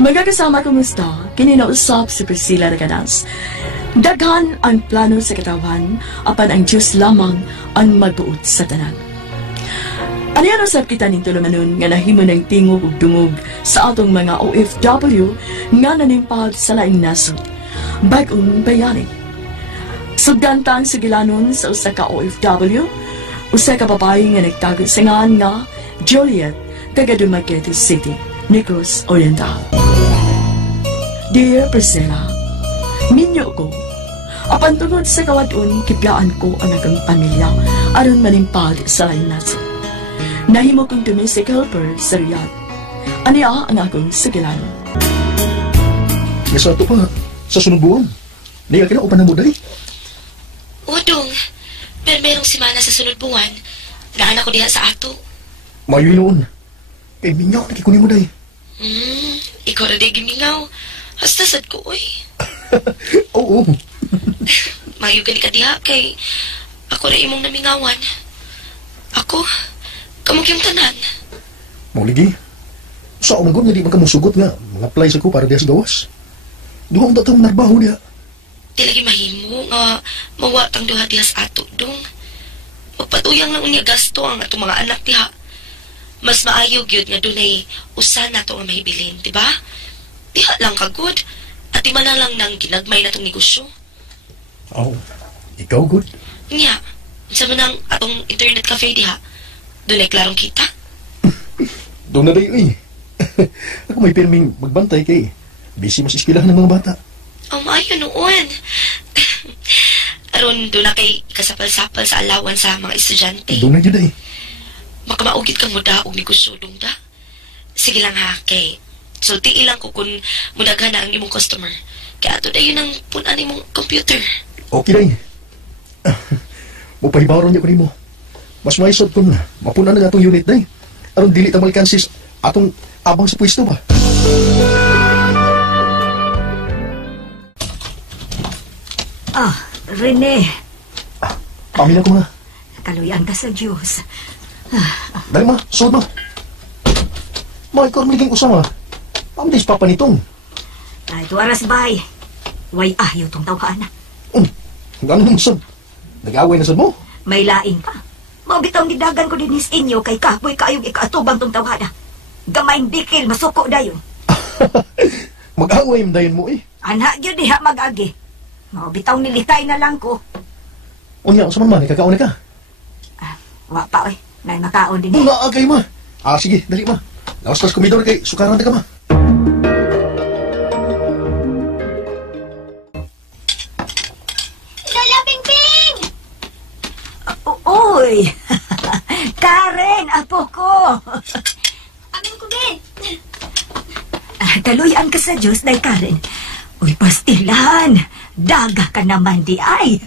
Mga kasama, kumusta? Kininausap si Priscilla Regadas. Daghan ang plano sa katawan, apan ang Diyos lamang ang magbuot sa tanan. Aniyan usap kita ning tulumanon nga nahimo ng tingog ug dungog sa atong mga OFW nga nanimpad sa laing nasod. Bag-ong bayani. Sugdantang sigilanon sa usa ka OFW, usa ka babae nga nagtago sa ngan nga Juliet, taga Dumaguete City, Negros Oriental. Dear Priscilla, minyo ko. Apan tungod sa kawadon, kiblaan ko ang agang pamilya aron manimpad sa laing nasod. Nahimo kong domestic helper sa Riyadh. Aniya ang akong sigilanon. Nga sa ito pa, sa sunod buwan. Niya kinaupan na mo dali. Udong, pero merong simana sa sunod buwan. Naanak ko diha sa ato. Mayoy noon. Kay minyaw, nakikunin mo dali. Ikaw na di gimingaw. Hasta sad ko, oy. Oo. Mayo gani ka diha kay ako na imong namingawan. Ako, kamong yung tanan. Mauligi. Sa umanggon nga di magkamusugot nga. Mag-apply sa ko para diha sa gawas. Duha ang datang narbaho diha. Di lagi mahimo nga mawatang duha diha sa ato, dong. Magpatuyang lang unya gasto ang atong mga anak diha. Mas maayo gyud nga dunay usa na to nga mahibilin, di ba? Diha lang kagod. At di man na lang nang ginagmay na tong negosyo. Oh, ikaw good. Nya, sa manang atong internet cafe diha, doon ay klarong kita. Doon na dayo eh. Ako may pirming magbantay kay busy mas iskilahan ng mga bata. Oh, maayo noon. Aron doon na kay kasapal-sapal sa alawan sa mga estudyante. Doon na yun eh. Makamaugit kang muda og negosyo dong da. Sige lang ha, kay sulti ilang ko kung mudaghan na ang imong customer. Kaya ato na yun ang punan imong computer. Okay day. Mupahibaron niya ko nimo. Mas maisod kung mapunan na atong unit day. Aron dili ta malkansis atong abang sa pwesto ba. Rene. Pamilya ko na. Kaluyan ka sa Diyos. Dali ma, suod ma. Ma, ikaw miliging usama. Pamdis papa nitong. Ay, tuwaras bay. Way ahyo tong tawhaan. Gano'n naman sab. Nag-away na sab mo. May laing pa. Mabitaw ni dagan ko dinis inyo kay kapoy kaayong ikaatubang tong tawhana. Gamayng dikil, masuko dayon. Mag-away dayon mo eh. Anak yun diha mag-agi. Mabitaw nilitay na lang ko. Unya, sa man, ikakaon na ka. Wa pa oy. Nay makaon din. Nga, agay ma. Sige, dali ma. Lawas-lawas kumidor kay sukaran ka ma. Lola Pingping! Uy! Karen, apo ko! Amin ko, Ben. Kaluyan ka sa Diyos, day Karen. Uy, pastilan! Daga ka naman di ay!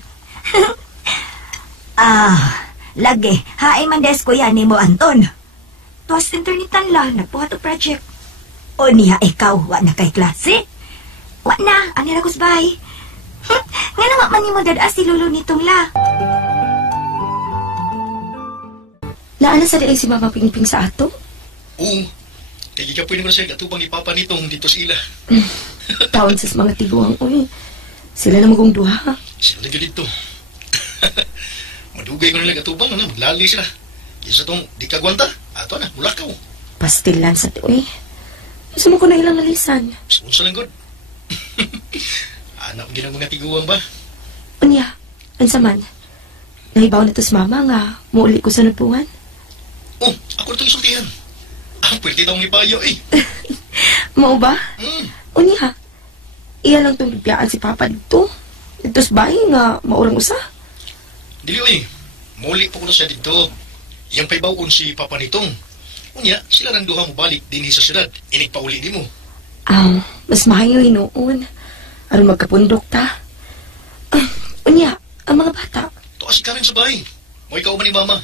Lagi, haay man des ko yan ni mo, Anton. Tuwas internetan lang, nagpuhat o project. O niya, ikaw, wa na kay klase? Wa na, anira ko sabay. Nga naman man ni mo dadas si Lolo nitong la. Naana sa diay si Mama Pingping sa ato? Oo. Kaya ka pwede mo na siya katubang ipapa nitong dito sa ila. Taon sa mga tiguang, uy. Sila na magong duha. Sila na dito. Madugay ko nila katubang, maglali sila. Isa tong di kagwanta, ato na, mulakaw. Pastilan sa uy. Gusto mo ko na ilang nalisan. Sunsa lang god. Anak ginang mga tiguang ba? Unya, ansa man. Nahibaw na to sa mama nga, muuli ko sa nagbuwan. Oh, ako ito isultihan. Pwede na akong ipayo eh. Mao ba? Unya, iya lang itong bibiyaan si Papa dito. Ito sa bahay nga, maurang usa. Dili eh, muli po ko na siya dito. Yang paibawon si Papa nitong. Unya, sila nang duha mo balik din sa syudad. Inig pa uli di mo. Mas mahayo noon. Aron magkapundok ta. Unya, ang mga bata. Tuas ka rin sa bahay. Mo ikaw man ni Mama.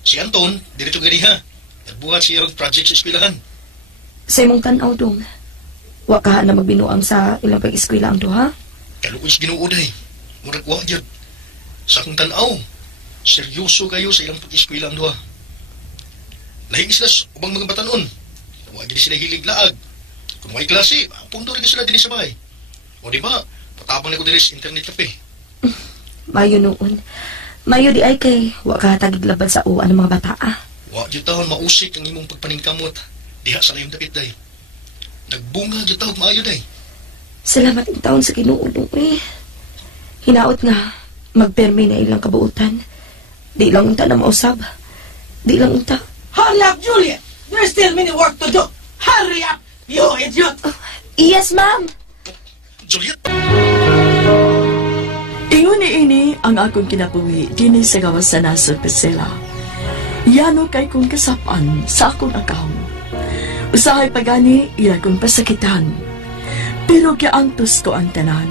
Si Anton, dito ganiha. Nagbuhat siya og project sa eskwelahan. Sa imong tanaw dong. Wa ka na magbinuang sa ilang pag-eskwela ang duha? Kaluoy sa Ginoo day. Murag wa gyud. Sa akong tanaw, seryoso kayo sa ilang pag-eskwela ang duha. Lahing sila ubang mga batanon. Wa gid sila hilig laag. Kung may klase, pundo rin sila din sa bahay. O di ba, patabang na ko diri sa internet cafe. Mayo noon. Mayo di ay kay wa ka tagiglabad sa uwan ng mga bata Wa jud taon mausik ang imong pagpaningkamot diha sa layong dapit day. Nagbunga jud taon maayo day. Salamat ang taon sa Ginoo eh. Hinaot nga, magpermi na ilang kabuutan. Di lang unta na mausab. Di lang unta. Hurry up, Juliet! There's still many work to do. Hurry up, you idiot! Yes, ma'am! Juliet! Ingon ni ini ang akong kinabuhi dinhi sa gawas sa nasod Priscilla. Yano kay kong kasapan sa akong akaw. Usahay pagani iya kong pasakitan. Pero giangtos ko ang tanan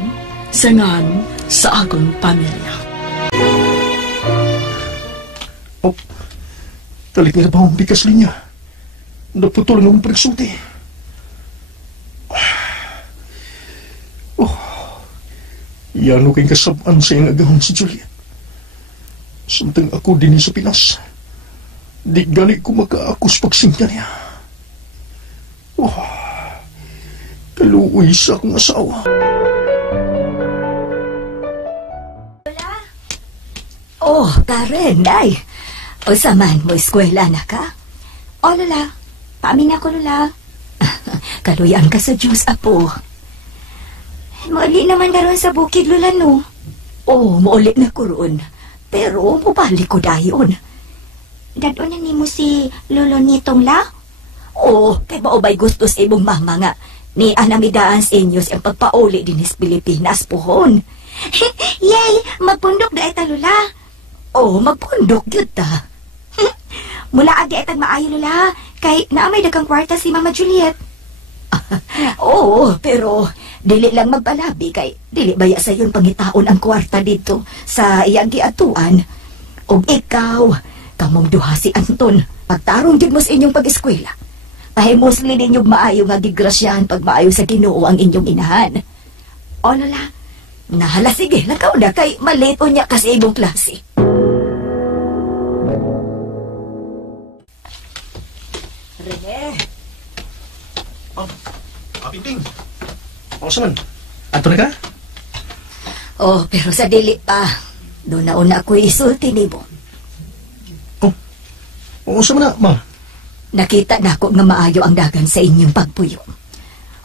sangan sa akong pamilya. Oh, talit na ba ang bigas linya? Naputol ng pagsulti. Oh, yan kayong kasabaan sa iyong agahon si Juliet. Samtang ako din sa Pinas, di gali ko makaakus pagsingka niya. Oh, kaluoy sa akong asawa. Oh, Karen, day. O saman mo eskwela na ka? O, Lola. Paamin ako, Lola. Kaluyan ka sa Diyos, Apo. Mauli naman na ron sa bukid, Lola, no? Oh, mauli na ko ron. Pero, mabalik ko dayon. Dadon na ni mo si Lolo Nitong la? Oh, kay maubay gusto sa ibong mama nga. Ni anamidaan sa inyo siyang pagpauli din sa Pilipinas, pohon. Yay! Magpundok da ita, Lola. Oh, magpundok yun ta. Mula agi itag maayo, Lola. Kay naamay dagang kwarta si Mama Juliet. Oo, pero dili lang magbalabi kay dili baya sa yun pangitaon ang kwarta dito sa iyang giatuan. Og ikaw, kamong duha si Anton, pagtarong din mo sa inyong pag-eskwela. Pahimosli ninyong maayo nga gigrasyahan pag maayo sa Ginoo ang inyong inahan. O, Lola, nahala sige, lakaw na kay malito niya kasi ibong klase. Rene. Pimping. Ako saman. Ato na ka? Oh, pero sa dili pa. Doon na una ako isulti ni mo. Oh, oo saman na, ma. Nakita na ako nga maayo ang dagan sa inyong pagpuyo.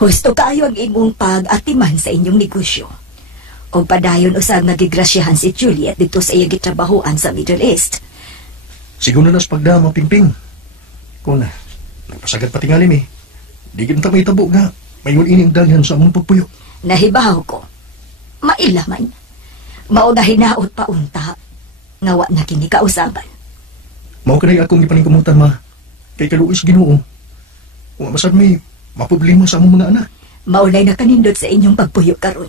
Husto kayo ang imong pag-atiman sa inyong negosyo. O padayon usag nagigrasyahan si Juliet dito sa iyang gitrabahoan sa Middle East. Siguro na sa pagdama, Pimping. Kung na, nagpasagad pati nga lim eh. Di kita may tabo nga. Mayon ining dalyan sa among pagpuyo. Nahibaw ko. Mailaman. Mao na hinaot pa unta. Ngawa na kini kausaban. Mao ka na akong ipaningkumutan, ma. Kay kaluis Ginoo. Wa masad may maproblema sa among mga anak. Mao na nakanindot sa inyong pagpuyo karon.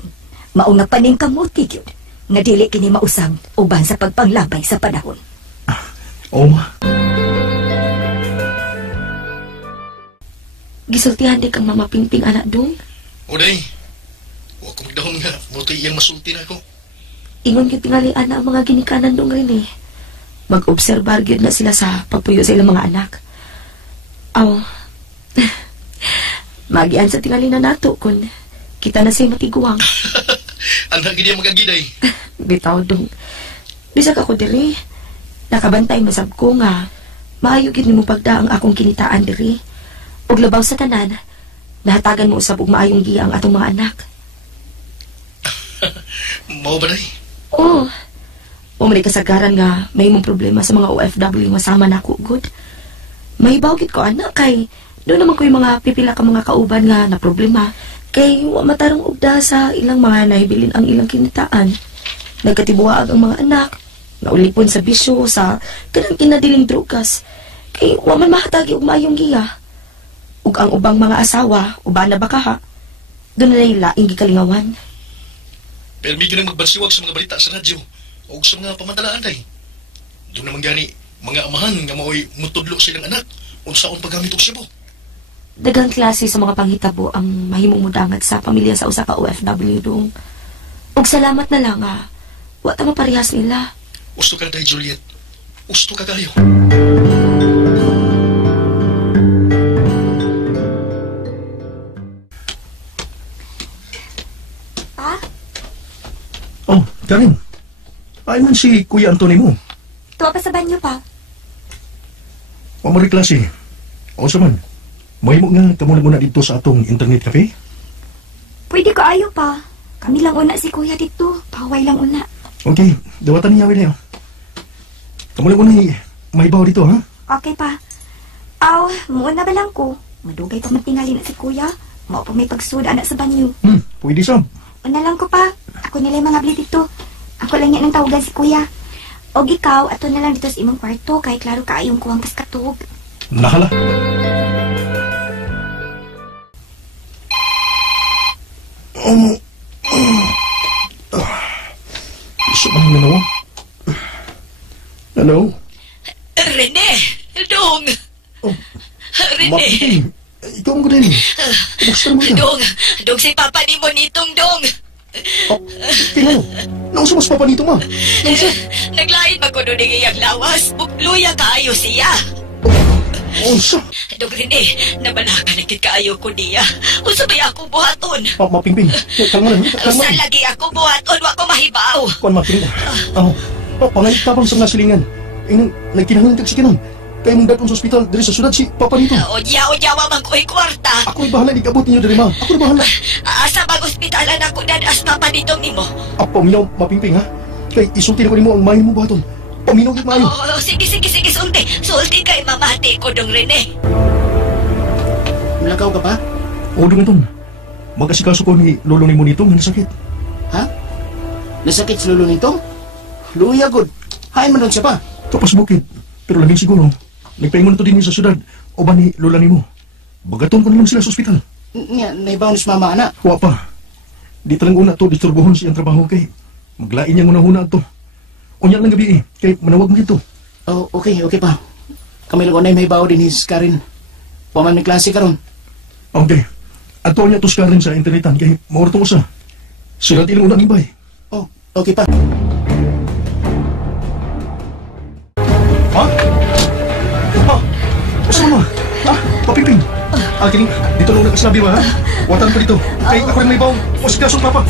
Mao nga paningkamuti gyud. Nga dili kini mausab uban sa pagpanglabay sa panahon. Oo, ma. Gisultihan di kang Mama Pingping anak dong. O day. Wa ko magdahon nga. Mutoy iyang masulti na ako. Ingon gyud tingali ana ang mga ginikanan dong rin eh. Mag-obserbar gyud na sila sa pagpuyo sa ilang mga anak. Aw. Magian sa tingali na nato kun kita na siya matiguang. Anak gid magagiday. Bitaw dong. Bisag ako diri. Nakabantay masab ko nga maayo gyud nimo pagdaang akong kinitaan diri. Og labaw sa tanan, nahatagan mo usab og maayong giya ang atong mga anak. Mao ba day? Oo. Umali kasagaran nga may mong problema sa mga OFW nga sama nako good. Mahibaw gid ko anak kay doon naman ko yung mga pipila ka mga kauban nga na problema kay wa matarong ugda sa ilang mga nahibilin ang ilang kinitaan. Nagkatibuhaag ang mga anak, naulipon sa bisyo sa kanang kinadiling drugas. Kay wa man mahatagi og maayong giya. Ug ang ubang mga asawa, uban na baka doon na nila laing gikalingawan. Pero may ginang magbansiwag sa mga balita sa radyo o sa mga pamantalaan day. Doon naman gani, mga amahan nga mao'y mutudlo silang anak unsaon paggamit og sibo. Dagang klase sa mga panghitabo ang mahimong mudangat sa pamilya sa usa ka OFW dong. Ug salamat na lang nga, wa ta maparehas nila. Gusto ka day, Juliet. Gusto ka kayo. Karin, ay man si Kuya Anthony mo. Tuwa pa sa banyo pa. Pamari klase. O sa man, may mo nga kamo muna dito sa atong internet cafe? Pwede ko ayo pa. Kami lang una si kuya dito. Paway lang una. Okay, dawatan niya na yun. Kamo muna may bawa dito, ha? Okay pa. Aw, muna ba lang ko? Madugay pa matingali na si kuya. Mao pa may pagsuda na sa banyo. Pwede sab. Una lang ko pa. Ako nila yung mga bli dito. Ako lang yan ang tawagan si kuya. Og ikaw, ato na lang dito sa imong kwarto. Kay klaro ka ayong kuwang paskatog. Nahala. Isa man na nawa. Hello? Rene! Dong! Rene! Mapiting. Ikaw ang gudin. Kumusta naman ka? Dong si Papa ni mo nitong, Dong! Tingnan mo. Nausa mas papa nito, ma. Nausa. Naglain ba ko doon iyang lawas? Luya kaayo siya! Nausa. Dong Rene, nabalaka na kaayo ko niya. Unsa bay ako buhaton? Mapingping. Kalma na. Kalma Unsa na. lagi ako buhaton? Wa ko mahibaw. Kuan maping. Pangayit tabang sa mga silingan. Inang nagkinahanglan kag sikinan. Kaya mong datong sa ospital diri sa syudad si papa nito. Onya-onya wa man ko'y kwarta. Ako'y bahala igabot ninyo diri, ma. Ako'y bahala. Asa bang ospitalan ako dadas Papa nitong nimo? Paminaw, mapingping, ha? Kay isulti na ko nimo ang mahin mo baton. Paminaw gid maayo. Sige, sulti. Sulti kay mamati ko, Dong Rene. Nalakaw ka pa? O, dungan magkasikaso ko ni lolo ni mo nito nga nasakit. Ha? Nasakit si lolo nito? Luya, good. Hain man doon siya pa. Kapas bukid. Pero labing siguro, nagpaingon to din sa syudad o ba ni lola ni mo. Bagaton ko na lang sila sa ospital. Nga, naibaw ni si mama, ana. Huwa pa. Di talang una to, disturbohon siyang trabaho kay maglain niyang unang-una to. Unya lang gabi kay manawag mo dito. Oh, okay pa. Kami lang unay may bawo din his Karin. Waman may klase karon. Okay. Ato niya to Karin sa internetan kay maurto ko sa. Sila tilang unang ibay. Oh, okay pa. Ha? Ha? Asa mo? Ha? Papiping. Kining, dito lang nakasabi ba, ha? Watan pa dito. Kay ako rin may bawang. O si Kasong Papa.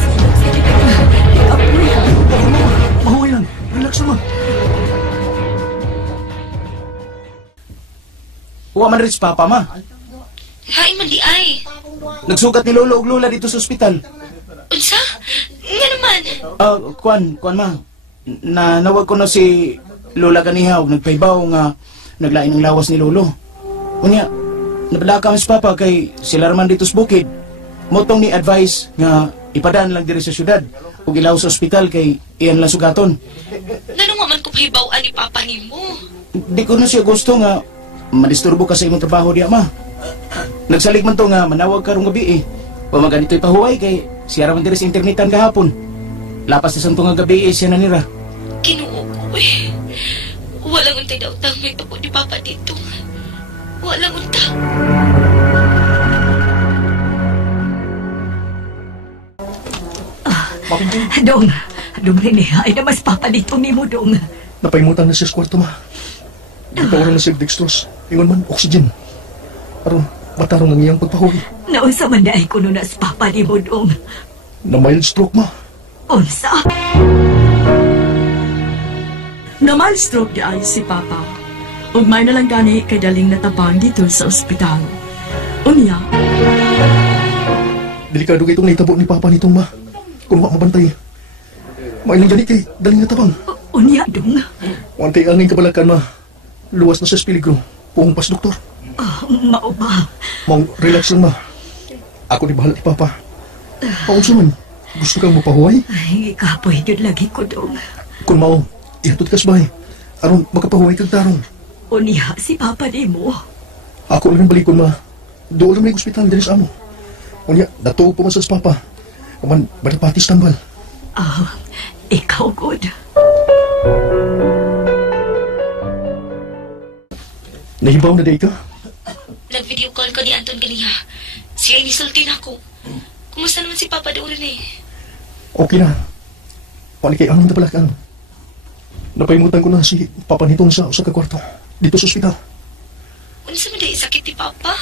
Mahuway lang. Relax naman. Huwag man rin si Papa, ma. Hain man di ay. Nagsugat ni Lolo ug Lola dito sa ospital. Unsa? Nga naman. Kuan ma. Nawag ko na si Lola ganiha ug nagpaybaw nga naglain ng lawas ni Lolo. Unya, nabalaka man si Papa kay sila raman dito sa bukid. Motong ni advice nga ipadaan lang diri sa syudad ug ilaw sa ospital kay iyan lang sugaton. Nanong man ko pahibaw-an ni Papa nimo? Di ko na siya gusto nga madisturbo ka sa imong trabaho diya, ma. Nagsalig man to nga manawag karong gabi Wa man ganito'y pahuway kay siya raman diri sa internetan kahapon. Lapas na santo nga gabi siya nanira. Kinuo ko Walang untay daw tang may tabo ni Papa dito. Walang unta. Mapingping. Dong Rene, ay na mas papa dito ni mo, Dong. Napaimutan na siya sa kwarto, ma. Gitawaran na siya dextrose. Ingon man, oxygen. Aron, matarong ang iyang pagpahuwi. Naunsa man daay ko na sa papa ni mo, Dong. Na mild stroke, ma. Unsa? Na mild stroke di ay si Papa. Ug may nalang gani kay daling natabang dito sa ospital. Unya, Delikado kay itong naitabo ni Papa nitong, ma. Kung wak mabantay. Mailang gani kay daling natabang. Unya, Dong. Wantay angin kabalakan, ma. Luwas na siya sa peligro. Kung pas doktor. Mao ba? Mong relax lang, ma. Ako di bahala ni Papa. Paunsa man, gusto kang mapahuway? Ay, kapoy yun lagi ko, Dong. Kung mao, ihatod ka sa bahay. Aron, makapahuway kag tarong. Unya, si papa ni mo. Ako lang ang balikon, ma. Doon lang may ospital din sa amo. Unya, natuo po man sa Papa. Kaman, badapatis tambal. Ikaw, good. Nahibaw na day ka? Nag-video call ko ni Anton ganiha. Siya inisulti na ako. Kumusta naman si Papa doon Okay na. Pali kay anong nabalakan. Napaimutan ko na si Papa nitong sa kwarto. Dito sa ospital. Unsa man dahil sakit ni Papa?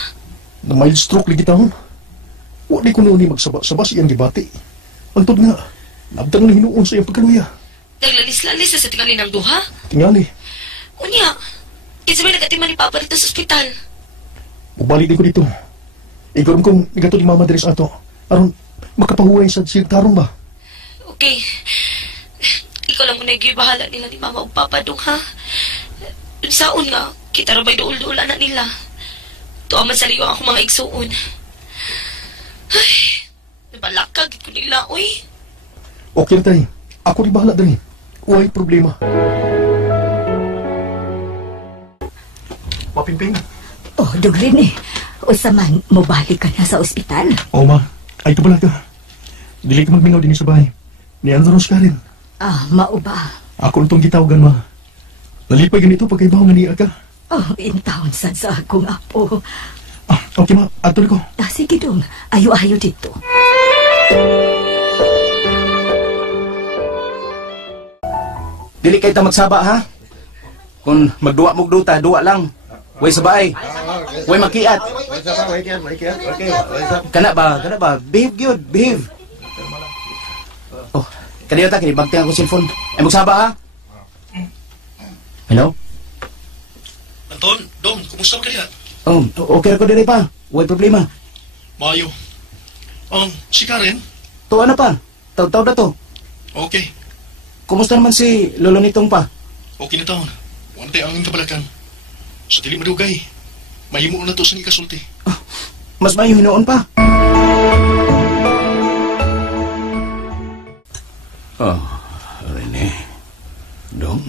Na mild stroke lagi taon. Wala ko noon ni magsaba-saba siyang gibati. Pagtod nga, Nabtang na hinuon sa iyang pagkaluya. Naglalis-lalis sa tingali ng duha. Tingali. Unya, kinsa may nagatiman ni Papa dito sa ospital. Mubalik din ko dito. Ikaw kong nigato ni Mama Dres ato. Aron, makapahuway sa tarong ba? Okay. Ikaw lang muna yung bahala nila ni Mama o Papa dong, ha? Saon nga, kita rin may dool-doola na nila. Tuwa man sa liyo ako mga igsuon. Ay, nabalakag ko nila, uy. Okay na tayo. Ako di bahala din. Huwag problema. Mapimping. Oh, Dugrin eh. Usa man, mobalik ka na sa ospital. Oo, ma. Ay, ito pala ka. Dili ka magmingaw din sa bahay. Ni Andros ka rin. Ah, mao ba? Ako nitong gitawagan, ma. Nalipay ganito pagkaibaw nga niya ka. Oh, in town sad sa akong apo. Ah, okay, ma. Ato ko. Ah, sige dong. Ayo-ayo dito. Dili kay ta magsaba, ha? Kung magduwa mog duta, duwa lang. Way sabay. Way makiat. Kana ba? Behave gyud, behave. Oh, kaniya ta kini bagteng ako cellphone. Ay magsaba, ha? Hello? Anton, Dom, kumusta ka kaya? Okay ako diri pa. Way problema. Mayo. Si Karen? To ano pa? Taw-taw na to. Okay. Kumusta naman si lolo nitong pa? Okay na taon. Wantay ang kabalakan. Sa dili madugay. Mahimo na to sa ikasulti. Mas mayo hinoon pa. Oh, Rene. Dong.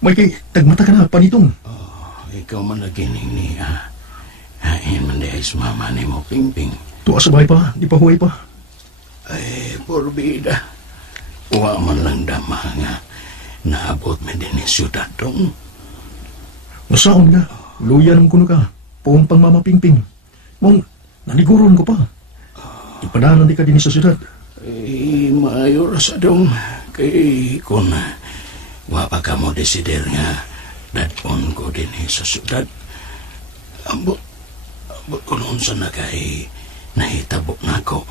May kay tagmata ka na, panitong. Ikaw man nagining niya. Hain man dahil sumama ni mo, Ping-Ping. Tuwa sa bahay pa, di pa huway pa. Ay, porbida. Uwa man lang dama nga. Naabot me din ni siyudad dong. Masaon nga, luya naman kuno ka. Puong pang Mama Ping-Ping. Mong, naniguron ko pa. Ipadanan di ka din sa siyudad. Ay, mayor sa dong. Kay kun wapa ka mo desider nga dadpon ko din sa siyudad. Ambot ko noon sa nakay nahitabo na ko.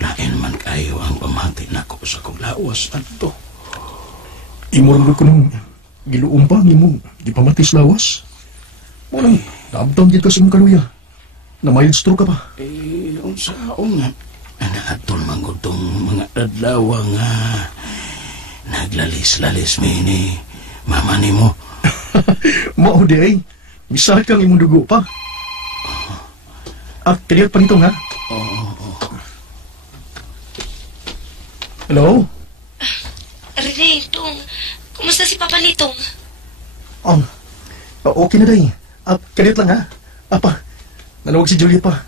Lain man kayo ang pamati na ko sa kuglawas ato. Imurang ko nung giluong pa, mo, di pa matis lawas. Munang, naabtang dito ka sa mong kaluya. Na mild stroke ka pa. Unsaon nga. Naatol man ko tong mga adlaw nga naglalis-lalis mi ni mama ni mo. Mao di ay. Misahit kang imong dugo pa. Kaliat pa nito nga. Hello? Rene, Dong, kumusta si Papa Nitong? Okay na day. Kaliat lang ha. Apa, nanawag si Juliet pa.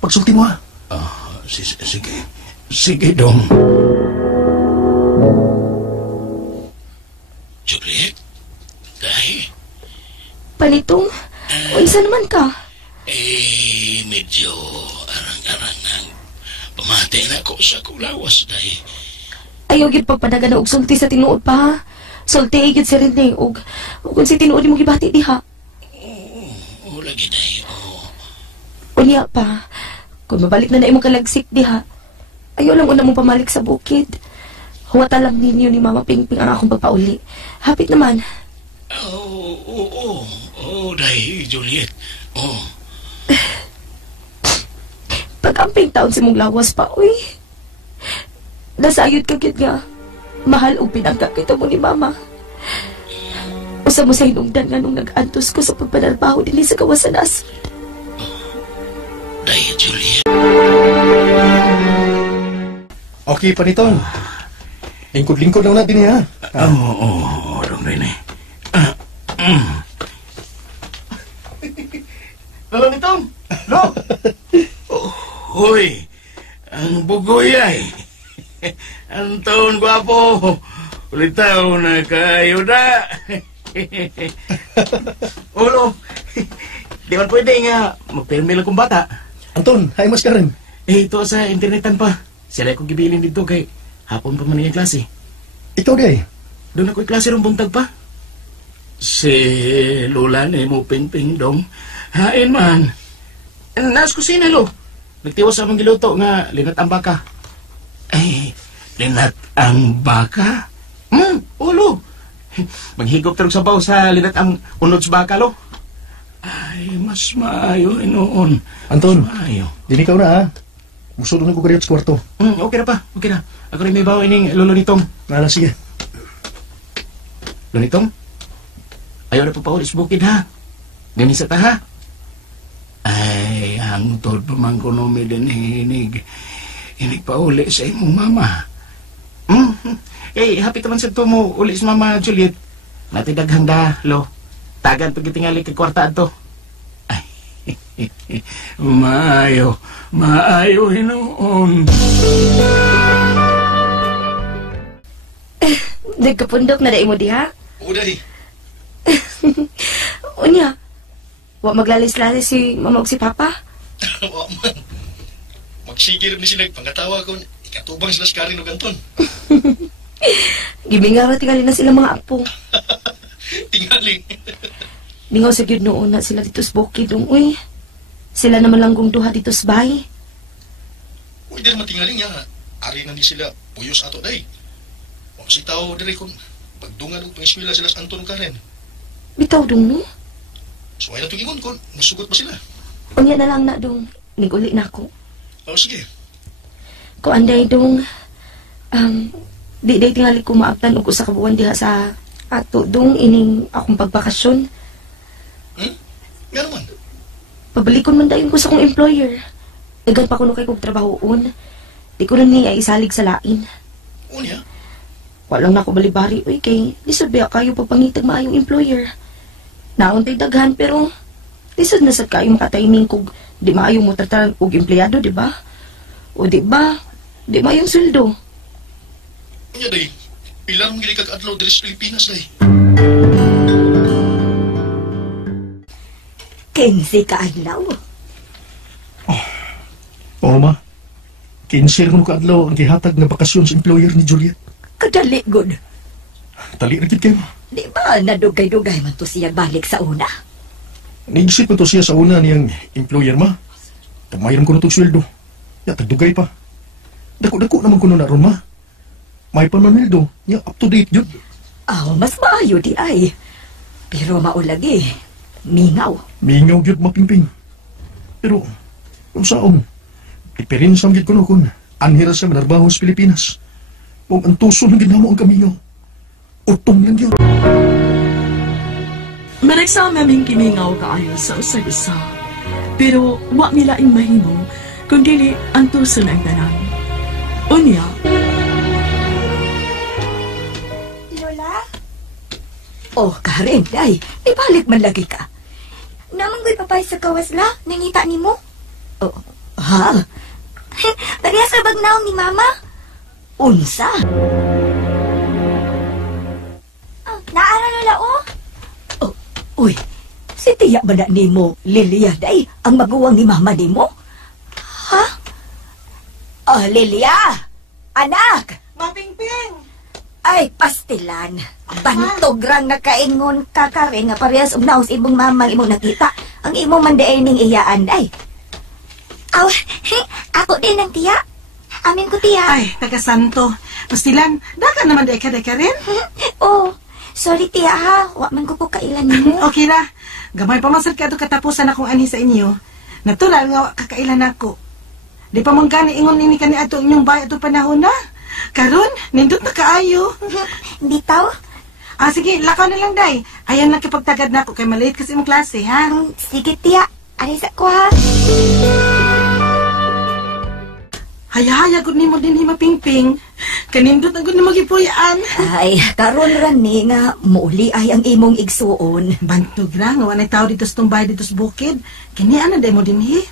Pagsulti mo ha. Sige. Sige, Dong. Juliet? Dahil? Panitong, unsa naman ka? Medyo arang-arang ang pamati na ko sa kulawas dahil. Ayaw gid pagpadaga na og sulti sa tinuod pa, ha? Sulti gid si Rene og kung si tinuod mo gibati diha. Oo, lagi dahil. Unya pa, kung mabalik na imong kalagsik diha, ayaw lang una mong pamalik sa bukid. Huwata lang ninyo ni Mama Ping-Ping ang akong pagpauli. Hapit naman. Oo, dahil, Juliet. Oo. Pag-amping taon si mong lawas pa, uy. Nasayod ka gid nga. Mahal o pinagkakita mo ni Mama. Usa mo sa hinungdan nga nung nag-antos ko sa pagpanarbaho din sa kawasan asod. Dahil, Juliet. Okay pa nito. Lingkod-lingkod lang natin ha. Oo, dong rin eh. Lalo nitong. Lo. Hoy, ang bugoy ay. Anton, guwapo. Ulitaw na kayo na. Ulo, di man pwede nga magpirmi lang kong bata. Anton, hi mas Karen. Ito sa internetan pa. Sila ko gibilin dito kay hapon pa man niya klase. Ikaw di ay. Doon ako'y klase rong buntag pa. Si Lola ni mo Ping-Ping dong. Hain man. Nas kusina lo. Nagtiwas sa mong giluto nga linat ang baka. Ay, linat ang baka? Ulo. Maghigop tarong sabaw sa linat ang unod sa baka, lo. Ay, mas maayo, inoon. Anton, Mas maayo. dini ka na ha. Musulong na ko kariyot sa kwarto. Okay na pa, okay na. Ako rin may bawa ining lolo nitong. Nala, sige. Lolo nitong? Ayaw na po pa ulit sa bukid, ha? Ganyan sa ta, ha? Ay, hangtod pa man ko numi din hinig. Hinig pa uli sa imong mama. Eh, happy naman sa ito mo uli sa mama Juliet. Natidaghang da, lo. Tagan pagkitingali kay kwarta to. Ay, maayo. Maayo, hinoon. Nagkapundok na dai mo diha? Oo, day. Unya, wa maglalis-lalis si mama ug si papa? Wa man. Magsigir ni sila pangatawa ko. Ikatubang sila sa Karin o Anton. Gimingaw ra tingali na sila mga apo. Tingali. Mingaw sa gyud noon na sila dito sa bukid dong uy. Sila naman lang duha dito sa bahay. Uy, din matingali niya. Ari na ni sila puyos ato, day. O si tao, dire kung pagdungan o pangiswila sila sa Anton o Karen. Bitaw dong no? So, ay natugingon ko. Masugot pa sila. Unya na lang na dong. Niguli na ako. O, sige. Ko anday dong. Di day tingali ko maabtan og usa ka buwan diha sa ato dong ining akong pagbakasyon. Nga naman. Pabalikon man dayon ko sa akong employer. Dagan pa kuno kay kog trabahoon. Di ko na niya isalig sa lain. Unya. Walang na ko balibari uy kay lisod ba kayo pagpangitag maayong employer. Nauntay daghan pero lisod na sad kayo makatiming kog di maayong mo tratahan og empleyado, di ba? O di ba? Di maayong sweldo. Unya, day. Pilar mong gili kag-adlaw diri sa Pilipinas, day. 15 ka adlaw. Oo, ma. 15 ko kaadlaw ang gihatag na bakasyon sa employer ni Juliet. Kadali, good. Tali na kayo, ma. Di ba nadugay-dugay man to siya balik sa una? Naisip ko to siya sa una niyang employer, ma. Tamayan ko na itong sweldo. Ya, tagdugay pa. Dako-dako naman ko na ron, ma. May pamaneldo. Ya, up to date yun. Mas maayo di ay. Pero maulagi, mingaw. Mingaw yun, mapimping. Pero, kung saong, diferensya ang ko na kung anhira sa manarbaho sa Pilipinas. Kung ang tuso ng ginamo ang kamingaw. Utong lang yun. Managsama aming kimingaw kaayo sa usag-usa. Pero wa milaing mahimo kundi ang tuso ng tanan. Unya, Lola? Oh, Karen, day. Ibalik man lagi ka. Namanggoy papay sa kawas la, nangita ni mo? Oh, ha? Parehas sa bagnaw ni Mama? Unsa? Naara Lola, oh? Oh, uy, si tiya ba na ni mo, Lilia, day, ang maguwang ni Mama ni mo? Ha? Oh, Lilia! Anak! Mapingping! Ay, pastilan. Bantog rang nakaingon ka, Karen, nga parehas umnaos imong mamang imong nakita. Ang imong mandaay ning iyaan, ay. Aw, ako din ang tiya. Amin ko, tiya. Ay, tagasanto. Pastilan, daka naman day ka rin? Oh, sorry, tiya, ha. Wa man ko kailan mo. Okay na. Gamay pa masad ka ito katapusan akong ani sa inyo. Natural nga wa kakailan ako. Di pa mong gani ingon ini ka ni ato inyong bayad ito panahon na. Karon, nindot na kaayo. Bitaw? Sige, lakaw na lang, day. Ayan lang kipagtagad na ako kay maliit kasi mong klase, ha? Sige, tiya. Alis ako, ha. Haya-haya gud nimo din Mapingping. Kanindot na gud na magipuyaan. Ay, karon rani nga muli ay ang imong igsuon. Bantog ra nga wanay tao dito sa tumbay dito sa bukid. Kini ana day mo dinhi.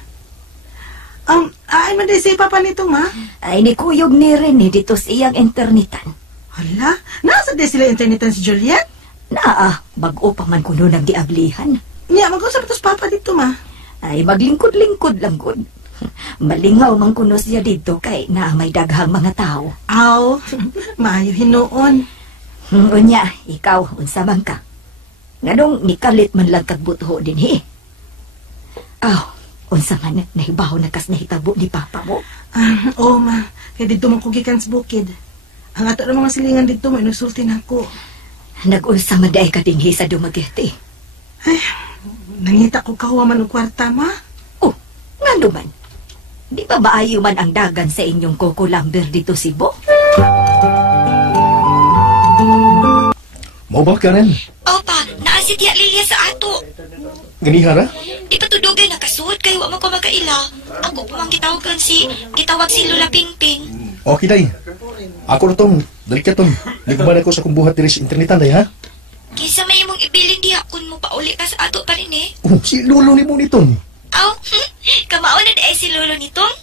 Ay man day si papa nito ma. Ay, ni kuyog ni Rene dito sa iyang internetan. Hala, nasa day sila internetan si Juliet? Naa, bago pa man kuno nang giablihan. Niya, mag-usap ito sa papa dito ma. Ay, maglingkod-lingkod lang gud. Malingaw man kuno siya dito kay na may daghang mga tao. Aw, maayo hinuon. Unya, ikaw, unsa man ka? Nganong nikalit man lang kag butho dinhi. Aw, Unsa man nahibaw na kas nahitabo ni Papa mo? Oo, ma. Kaya dito man kugikan sa bukid. Ang ato ng mga silingan dito, may nusulti na ako. Nag-unsa man daay katinghi sa Dumaguete. Ay, nangita ko kahuwa man og kwarta, ma. Oh, nga naman. Di ba maayo man ang dagan sa inyong Coco Lumber dito, Cebu? Mau ba, Karen? Opa, naa si Tia Lilia sa ato. Ganiha ra? Di pa tudugay nakasuot kay wa man ko makaila. Ako pa mang gitawag si Lola Pingping. Okay, day. Ako na tong, dali ka tong. Nagbaban ako sa kumbuhat diri sa internetan, day, ha? Kisa may imong ibilin diha kun mo pauli ka sa ato pa rin eh. Oh, si lolo ni mo niton. Aw, kamao na di ay si Lolo nitong.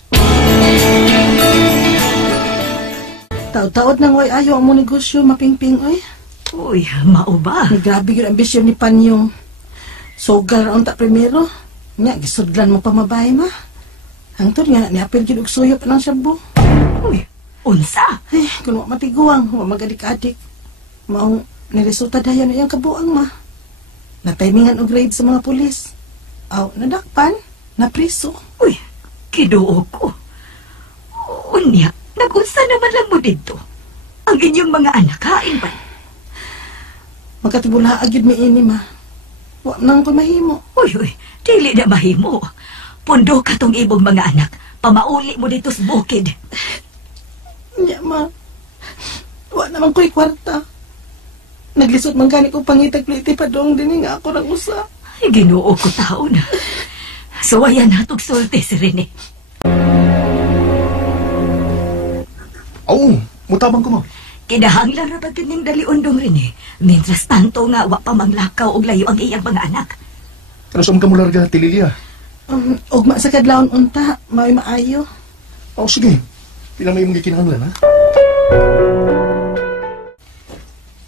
Taod-taod nang way ayo ang mo negosyo, mapingping, oy. Uy, mao ba? May grabe yung ambisyon ni Panyong. Sogal raon ta primero. Nga, gisudlan mo pa mabay, ma. Hangtod nga, niapil yun og suyop ng shabu. Uy, unsa? Ay, kung wa matiguang, wa magadik-adik. Maong niresulta dayan na iyang kabuang, ma. Natimingan og raid sa mga pulis. Aw, nadakpan, napriso. Uy, kiduo ko. Unya, nagunsa naman lang mo dito. Ang inyong mga anak, hain ba? Magkatibula agad mi ini, ma. Wa nang ko mahimo. Uy, dili na mahimo. Pundo ka tong ibong mga anak. Pamauli mo dito sa bukid. Nya, ma. Wa naman ko'y kwarta. Naglisod man gani ko pangitag pliti pa doong din nga ako nang usa. Ay, Ginoo ko taon. Suwayan natog sulti si Rene. Oo, mutabang ko, ma. Kinahanglan na ba kining daliundong Rene? Mientras tanto nga wa pa manglakaw og layo ang iyang mga anak. Ano sa mga mularga, Tililia? Ugma sa kadlawon unta, may maayo. Oo, sige. Pila may mong gikinahanglan, ha?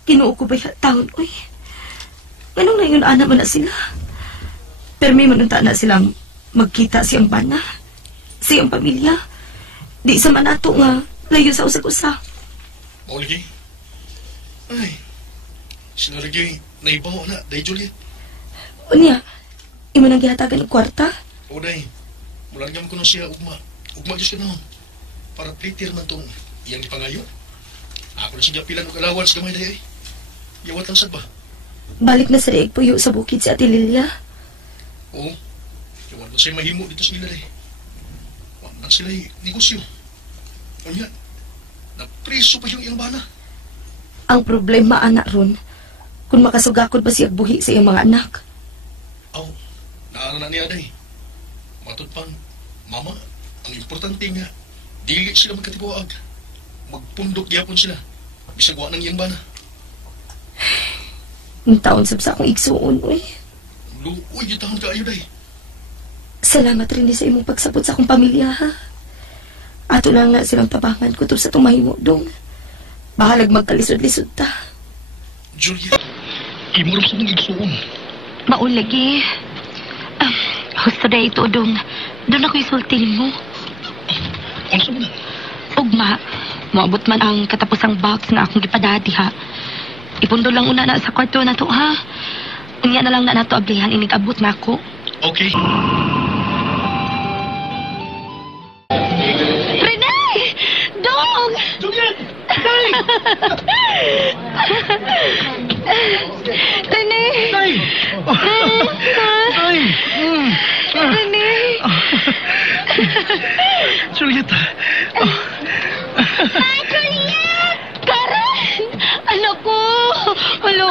Ginoo ko ba yung taon, uy? Anong na yun, anak mo na sila? Pero may manunta na silang magkita siyang bana, siyang pamilya. Di sa manato nga, layo sa usag-usa. O, lagi. Ay, sila lagi naibaw na, day Juliet. Unya, imo nang gihatagan ng kwarta? O, day. Mulargam ko na siya, ugma. Ugma, Diyos ka na. Para plitir man tong iyang ipangayo. Ako na siya pilan o kalawan sa gamay day ay. Yawat lang sad ba? Balik na sa reeg puyo sa bukid si Ate Lilia. Oo. Yawat lang siya mahimo dito sa ila day. Wala na sila negosyo. O yan, napriso pa yung iyang bana. Ang problema, anak ron, kung makasugakod ba siya buhi sa iyang mga anak. Aw, naana na niya day. Matod pang, mama, ang importante nga, dili sila magkatibuag. Magpundok gyapon sila. Bisag wa nang iyang bana. Ang taon sa akong igsuon, uy. Luoy, yung taon ka ayo day. Salamat rin sa imong pagsabot sa akong pamilya, ha? Ato lang na silang tabangan ko to sa tumahimo dong. Bahalag magkalisod-lisod ta. Juliet, imuram sa mong igsuon. Maulagi. Gusto na ito, dong. Doon ako isultin mo. Ano sa muna? Ugma, maabot man ang katapusang box na akong gipadati, ha? Ipundo lang una na sa kwarto na to, ha? Unya na lang na nato ablihan, inig-abot na ako. Okay. Rene! Dong! Juliet! Day! Rene! Day! Day! Rene! Juliet! Ay, Juliet! Karen! Anak ko! Hello?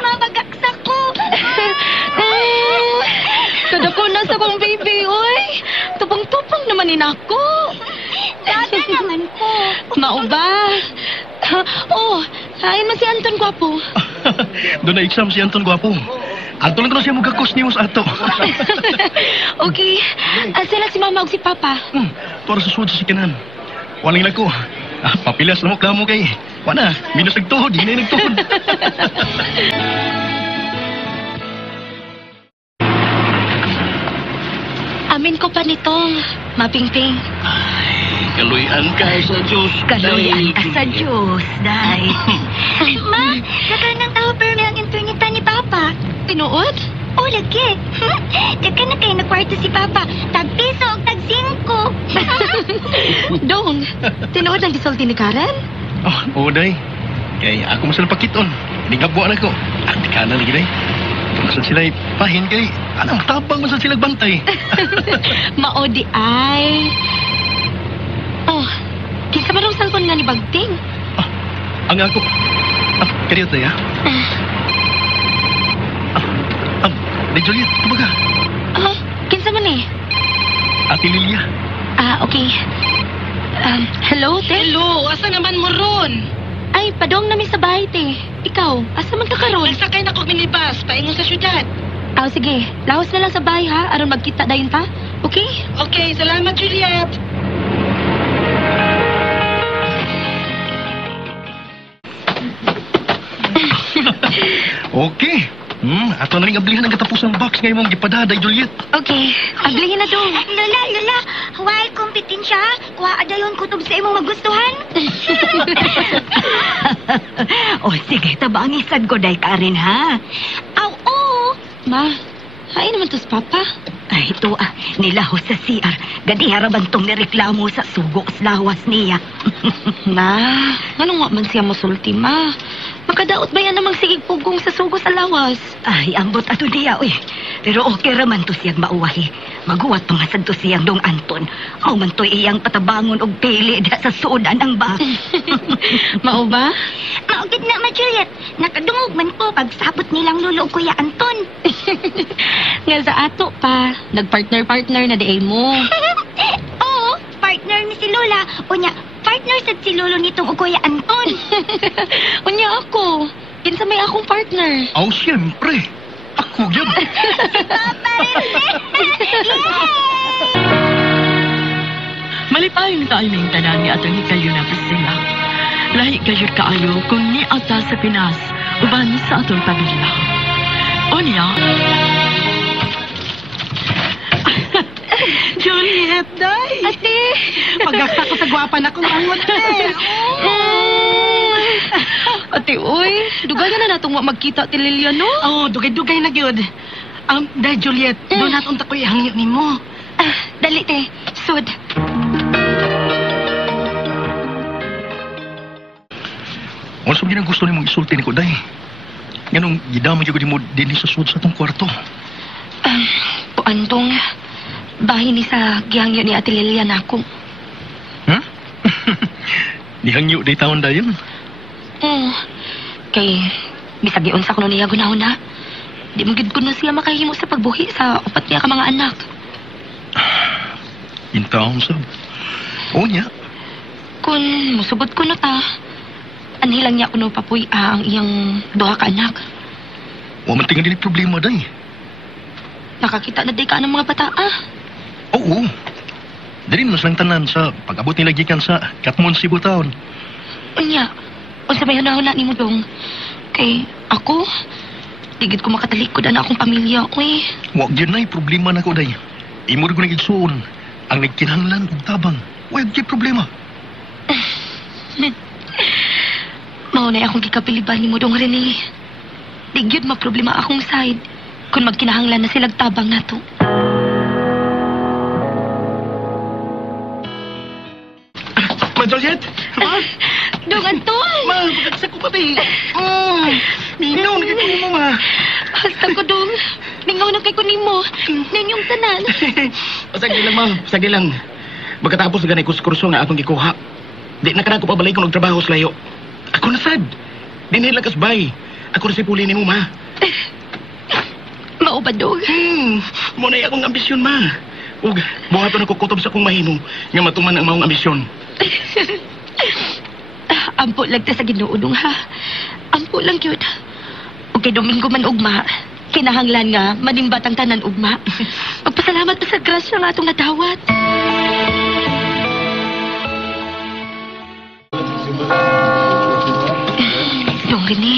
Mabagaksak ko! Kadako na sa kong baby, oy! Tupang-tupang naman ako! Dada naman ko! Mao ba? Oh, hain mo si Anton Gwapo. Doon na exam si Anton Gwapo. Anton lang ko na siya magkakos niyo sa ato. Okay. Sila si Mama o si Papa? Para sa suod sa sikinan. Walang na ko. Papilas na mo klamo kay. Wana, minus nagtuhod, hindi na nagtuhod. Amin ko pa nitong mapingping. Kaluyan ka sa Diyos. Kaloyan ka sa Diyos, day. Ma, kakain ng tao pero may ang internetan ni Papa. Tinuod? Oh, lagi. Dagan na kayo na kwarto si Papa. Tag-piso o tag-5. Dong, tinuod ang gisulti ni Karen? Oh, day. Kay ako masalang pakiton. Hindi nga buwan ako. Di ka na lagi, day. Masal sila pahin kay anong tabang masal sila bantay. Maodi ay. Oh, kinsa man ang cellphone nga ni Bagting? Ang ako. Kaya tayo, ha? Day Juliet, kumbaga. Kinsa man eh? Ate Lilia. Okay. Hello, te? Hello, asa naman mo ron? Ay, padong namin sa bahay, te. Ikaw, asa man ka karon? Nagsakay na kog minibus, paingon sa syudad. Sige. Lawas na lang sa bahay, ha? Aron magkita dayon ta. Okay? Okay, salamat, Juliet. Okay. Ato na rin ablihan ang katapusang box ngayon mong gipadaday, Juliet. Okay. Ablihin na dong. Lola, why kompetensya? Kuha adayon kutob sa imong magustuhan. Sige, tabangisan ko day Karen, ha? Oo. Ma, hain naman to sa Papa. Ay, ito nilahos sa CR. Gadi haraban tong nireklamo sa sugo sa lawas niya. Ma, anong nga man siya musulti, ma? Makadaot ba yan namang sigig pugong sa sugo sa lawas? Ay, ambot ato niya, uy. Pero okay raman to siyang mauwahi. Maguwat tumasad to siyang dong Anton. Aw man to iyang patabangon og pili da sa sudan ang ba. Mao ba? Maugid na, ma Juliet. Nakadungog man ko pagsabot nilang lulo og Kuya Anton. Nga sa ato pa, nagpartner-partner na di mo. Oo, partner ni si Lola. Unya, partner sad si Lolo nitong og Kuya Anton. Unya ako. Kinsa may akong partner. Siyempre. Ako yun. Malipayong taiming tanan ni atong hikayo na Priscilla. Lahi kayo kaayo kung ni ata sa Pinas, uban sa atong pamilya. Unya, Juliet, day. Ate! Pagkasta ko sa gwapan akong angot, eh. Ate, uy. Dugayan na natong magkita ti Lilia, no? Dugay-dugay na gyud. Day, Juliet, doon natin ko ihangyo ni mo. Dali, te. Sud. Ano sa mga gusto ni mong isulti ni ko, day? Ganong gidamay ko di mo din sa sud sa itong kwarto. Puandong, bahay ni sa gihangyo ni Ate Lilia na ako. Dihangyo day taon dayon. Kay, bisag yun sa kuno niya gunahuna. Di mo gid kuno siya makahimo sa pagbuhi sa upat niya ka mga anak. Intaon sab. O niya. Kung musubot kuno ta, anhilang niya kuno papuy ang iyang duha ka anak. Wa man tingan din problema day. Nakakita na day ka ng mga bata, Oo. Dali mas lang tanan sa pag-abot nila gikan sa Katmon, Cebu Town. Unya, unsa may hunahuna ni mo dong? Kay ako, digid ko makatalikod na akong pamilya, uy. Wa gyud nay problema nako day. Imo ko nagigsuon ang nagkinahanglan og tabang. Wa gyud problema. Mao na akong gikapiliban ni mo dong Rene. Di gyud maproblema akong side kung magkinahanglan na silang tabang nato. Ma Juliet? Dong Anton! Ma, pagkaksa ko pa ba Minaw, nagiging mo, ma. Hasta ko dong. Ningaw na kay ko nimo. Ninyong tanan. Sagdi lang, ma. Sagdi lang. Pagkatapos ganay kurso nga akong gikuha. Di na ka na ko pabalik kung nagtrabaho sa layo. Ako na sad. Di na lakas bay. Ako na si puli ni mo, ma. Mao ba dong? Muna akong ambisyon, ma. Ug, buhaton ako kutob sa akong mahimo nga matuman ang maong ambisyon. Ampo lang ta sa Ginoo dong ha. Ampo lang yun. O kay Domingo man ugma, kinahanglan nga manimbat ang tanan ugma. Magpasalamat pa sa grasya nga atong nadawat. Dong Rene.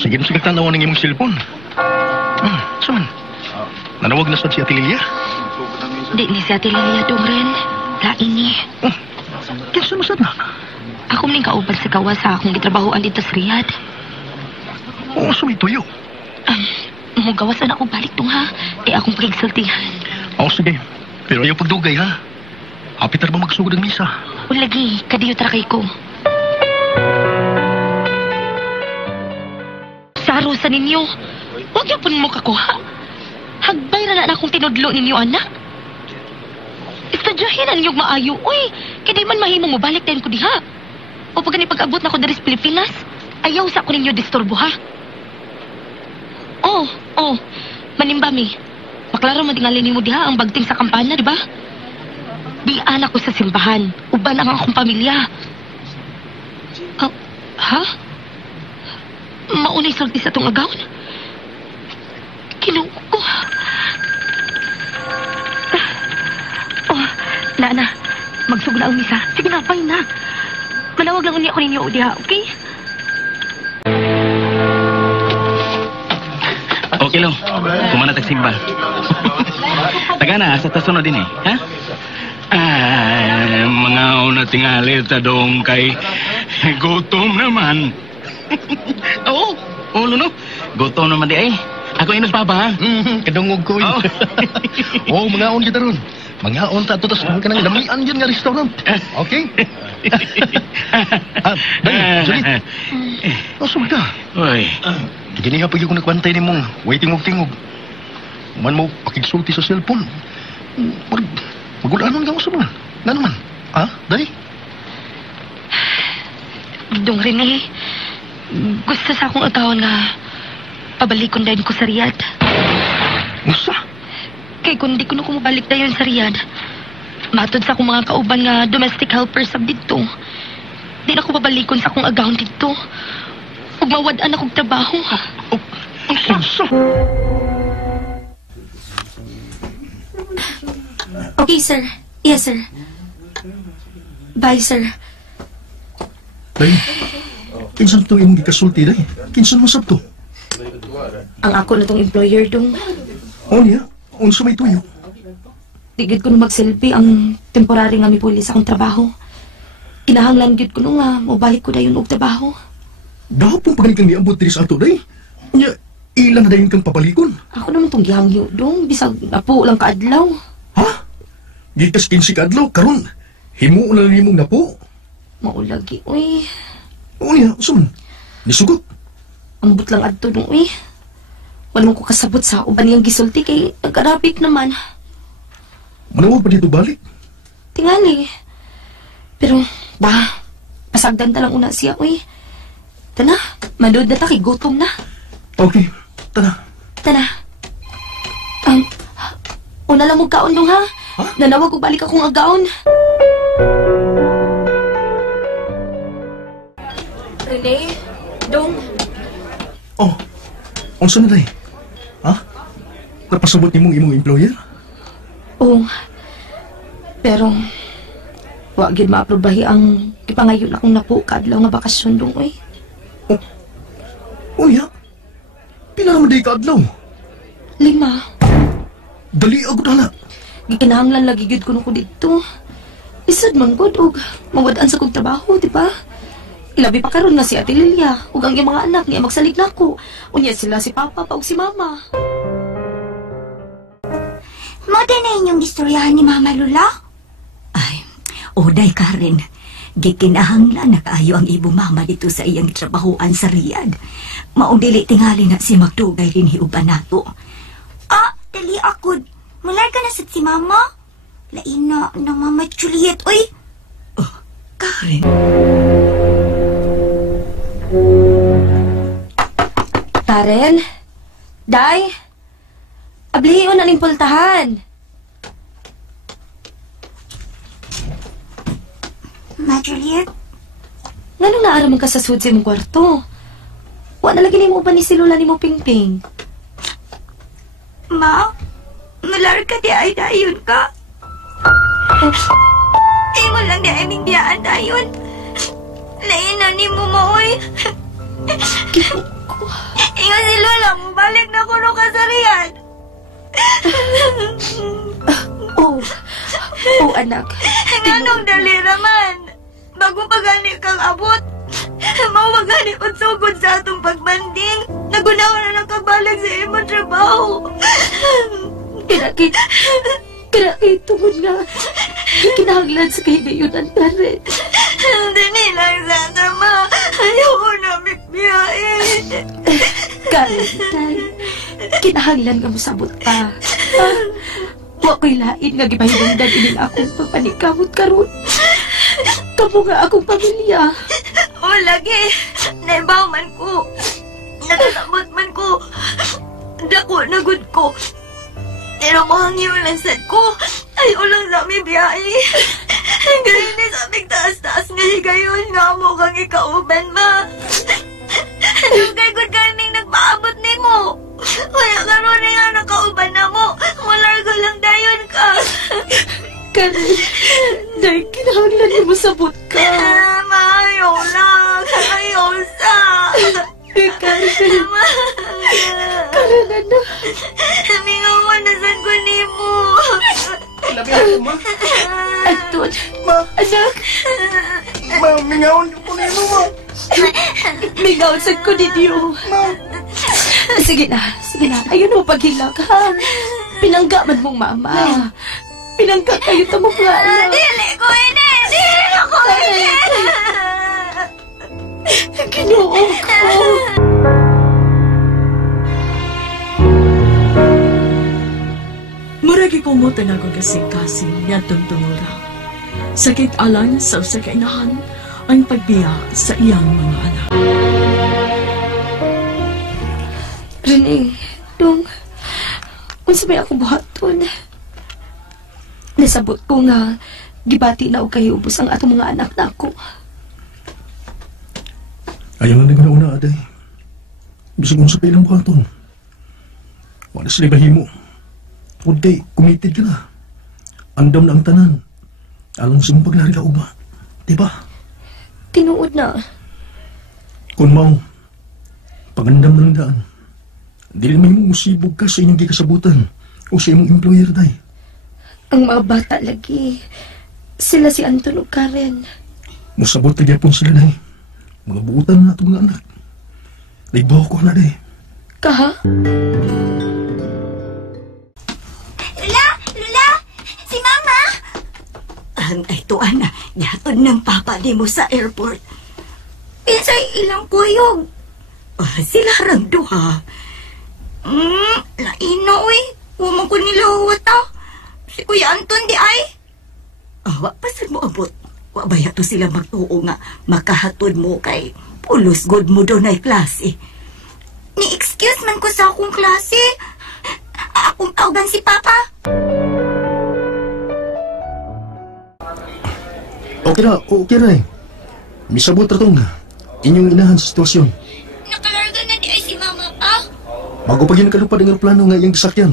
Sige mo sige tanawan ng imong cellphone. Saman? Nanawag na sa si Ate Lilia? Di ni si Ate Lilia dong Ren. Lain ni. Kinsa mo sad na? Ako maning kauban sa gawa sa akong gitrabahoan dito sa Riyadh. Oo, sumituyo. Gawas na akong balik dong ha. Akong pagigsaltihan. Sige. Pero ayaw pagdugay, ha? Hapit na ba magsugod ng misa? Lagi, kadiyo tarakay ko. Saro sa ninyo. Huwag niyo po mo kakuha. Hagbay na akong tinudlo ninyo, anak. Istadyahin ang inyong maayo. Uy, kaya man mahimong mo balik tayo ko diha. O pag pag-abot na ko dari sa Pilipinas, ayaw sa ako ninyo disturbo, ha? Manimbami. Maklaro madingalin mo diha ang bagting sa kampanya, di ba? Di anak ko sa simbahan. Uban ang akong pamilya. Ha? Maunay sulti sa itong agawon? Kinuha ko. Nana, magsugod na ang misa. Sige na, fine na. Malawag lang ako ninyo, diha, okay? Okay lang. Kumana tagsimba. Taga na, sa tasunod din ha? Mga una tingali tadong kay gutom naman. Oo, no? Gutom naman di ay. Ako inos papa, ha? Kadungog ko yun. Mangaon kita ron. Mangaon ta, tapos ka nang damian yun nga restaurant. Okay? Julie. Asum ka. Uy. Giniha pag yung nakwantay ni mong waiting of tingog. Man mo pakigsulti sa cellphone. Magulanon ka mo sa mga. Nga naman. Day? Dong Rene, gusto sa akong agawon nga pabalikon dahil ko sa Riyadh. Gusto? Kay kung di ko na kumabalik dayon sa Riyadh, matod sa akong mga kauban nga domestic helpers sab dito. Di na ko pabalikon sa akong agawon dito. Ug mawad-an akong trabaho. Okay, sir. Yes, sir. Bye, sir. Day, kinsan to imong gikasulti, day? Kinsan masab to? Ang ako na tong employer dong. Niya? Unsa may tuyo? Tigid ko na magsilbi ang temporary nga mipuli sa akong trabaho. Kinahanglan gid ko nung nga mobalik ko dayon og trabaho. Dahapon pa kang niabot diri sa ato, day? Nya, ilan na dayon kang papalikon? Ako naman tong gihangyo dong, bisag napo lang kaadlaw. Ha? Gikas 15 ka adlaw, karon himo na nimong napo. Maulagi, uy. Niya, usaman? Nisugot? Ambot lang adto dong, uy. Wala mo ko kasabot sa uban niyang gisulti kay nag-arabik naman. Manawa pa dito balik? Tingali. Pero, pasagdan ta lang una siya, uy. Tana, manood na ta kay gutom na. Okay, tana. Una lang mo kaon dong, ha? Nanawag ko balik akong agaon. Rene, dong. Unsa na day? Napasabot nimong imong employer? Oo. Pero, wag gid maaprobahi ang ipangayon akong napo kadlaw nga bakasyon dong, uy. Niya? Pila naman day ka adlaw? 5. Dali agad na. Gikinahanglan lagi gyud kuno ko dito. Isad man gud og mawad-an sa kong trabaho, di ba? Ilabi pa karon nga si Ate Lilia ug ang iyang mga anak niya magsalig nako. Unya sila si Papa pa ug si Mama. Mada na inyong istoryahan ni Mama Lula? Ay, oday Karen. Gikinahanglan na kaayo ang ibo mama dito sa iyang trabahoan sa Riyadh. Maudili tingali na si magdugay din hiuban nato. Dali ako. Mulay ka na si Mama? Laina na Mama Juliet, oy. Karen. Karen? Day? Ablihion na ning pultahan. Ma Juliet? Nganong naaraman ka sa sud sa imong kwarto? Wa na lagi nimo ba ni silula nimo Pingping? Ma, malar ka di ay dayon ka. Imo lang di ay mingdiyaan dayon. Laina ni mo maoy. Ingat si Lola, balik na ko no kasarian. anak. Nganong dali raman. Bago pa gani kang abot. Mawagani o sugod sa atong pagbanding. Nagunawa na ng kabalag sa imong trabaho. Kaya tungod nga, ikinahanglan sa kahigayunan ka rin. Dini lang sana, ma. Ayaw ko na bibiyahe. Karen, tay, kinahanglan nga musabot ka. Wa ko'y lain nga gipahinungdan ining akong pagpanikamot karon. Kamu nga akong pamilya. O, lagi. Naibaw man ko. Nakasamot man ko. Dako na good ko. Pero mahangi mo lang sad ko. Ay, ulang sa mi biyahe. Ganyan ni sa aming taas-taas nga higayon nga mo kang ikauban, ma. Lugay ko ganing nagpaabot ni mo. Kaya karoon nga nakauban na mo. Malargo lang dayon ka. Karen, dahil kinahanglan mo sabot ka. Maayaw lang. Ayaw sa. Karen, anak. Mingawa na sa guni mo. Labi ako, ma. Anton, anak. Ma, mingawan ko na mo, ma. Mingawan sa kuninyo. Sige na. Ayun mo paghilak, ha? Pinangga man mong mama. Pinangga kayo ta mong nga anak. Dili ko ini. Ginoo ko. Muragi ko mo tanagong kasing-kasing niya tungtungura. Sakit alang sa usa ka inahan ang pagbiya sa iyang mga anak. Renee, dong, unsa may akong buhaton? Nasabot ko nga, gibati na og kayo ubos ang atong mga anak na ako. Ayaw na nga una, aday. Bisag unsa pa ilang buhaton. Wala sila bahimo. Uday, committed ka na. Andam na ang tanan. Alam sa mong paglari ka uba. Diba? Tinuod na. Kung mau, pagandam na lang daan. Dili naman mo musibog ka sa inyong gikasabutan o sa imong employer, day. Ang mga bata lagi, sila si Anton o Karen. Musabot na gyapon sila, day. Mga buutan na itong mga anak. Naibaw ko na, day. Kaha? Lula! Si Mama! Ay, tuan na. Yatod ng papa di mo sa airport. Isa'y ilang kuyog. Sila rang duha. Laino, eh. Huwag ko nilahuwat, Si Kuya Anton di ay. Wak pasan mo abot. Wak ba yato sila magtuo nga makahatod mo kay pulos god mo doon ay klase. Ni-excuse man ko sa akong klase. Akong tawgan si Papa. Okay na eh. Misabot na itong inyong inahan sa sitwasyon. Nakalarga na di ay si Mama pa. Bago pa ginagkalupad ang aeroplano nga iyang gisakyan.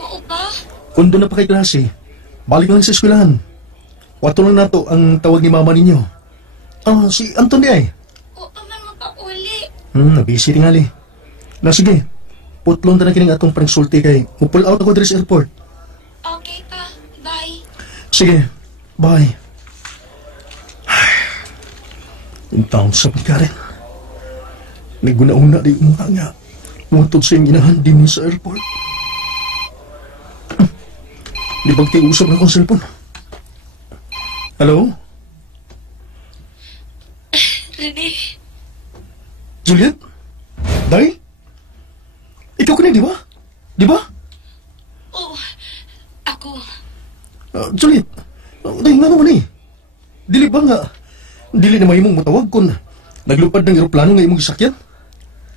Oo ba? Kung doon na pa kay klase, balik lang sa eskwelahan. Wato lang nato ang tawag ni mama ninyo. Si Anton di ay. Oo pa man mapauli. Nabisi tingali. Na sige, putlon na kining atong pangsulti kay pull out ako diri sa airport. Okay pa, bye. Sige, bye. Yung taon sa pagkarin. Naguna-una di umuna nga. Matod sa yung inahan din sa airport. Di pagtiusap na kong cellphone. Hello? Rene. Juliet? Day? Ikaw ka na, di ba? Di ba? Oo, ako. Juliet, day nga naman eh. Dili ba nga? Dili na may mong matawag kung naglupad ng aeroplano nga imong gisakyan?